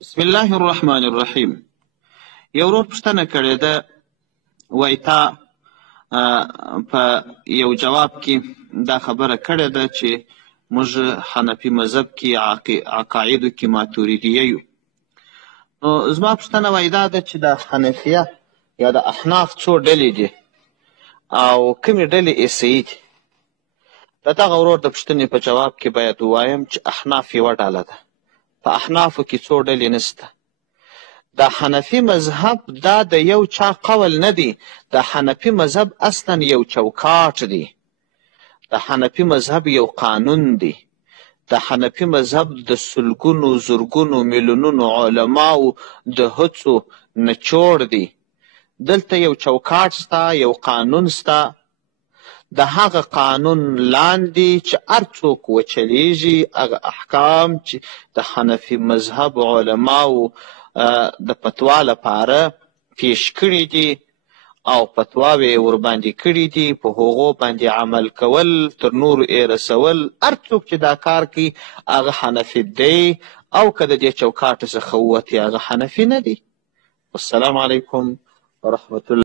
بسم الله الرحمن الرحیم. یو ورور پوښتنه کړې ده، وایي تا په یو جواب کې دا خبره کړې ده چې موږ حنفي مذهب کې عقایدو کې ماتوریدیه یو. نو زما پوښتنه وایي دا ده چې د حنفیه یا د احناف څو ډلې دي او کومې ډلې عیسوي دي. د دغه ورور د پوښتنې په جواب کې باید ووایم چې احناف یوه ډله ده. په احنافو کې څو ډلې نشته. د حنفي مذهب دا د یو چا قول نه دی. د حنفي مذهب اصلا یو چوکاټ دی. د حنفي مذهب یو قانون دی. د حنفي مذهب د سلګونو زرګونو میلیونونو علماو د هڅو نچوړ دی. دلته یو چوکاټ سته، یو قانون سته. د هغه قانون لاندې چې هر څوک وچلیږي، هغه احکام چې د حنفي مذهب علماو د فتوا لپاره پیش کړي دي او فتواوې ورباندې کړي دي، په هغو باندې عمل کول، تر نورو یې رسول. هر څوک چې دا کار کوي هغه حنفي دی، او که د دې چوکاټ څخه ووتې هغه حنفي نه دی. والسلام علیکم ورحمة الله.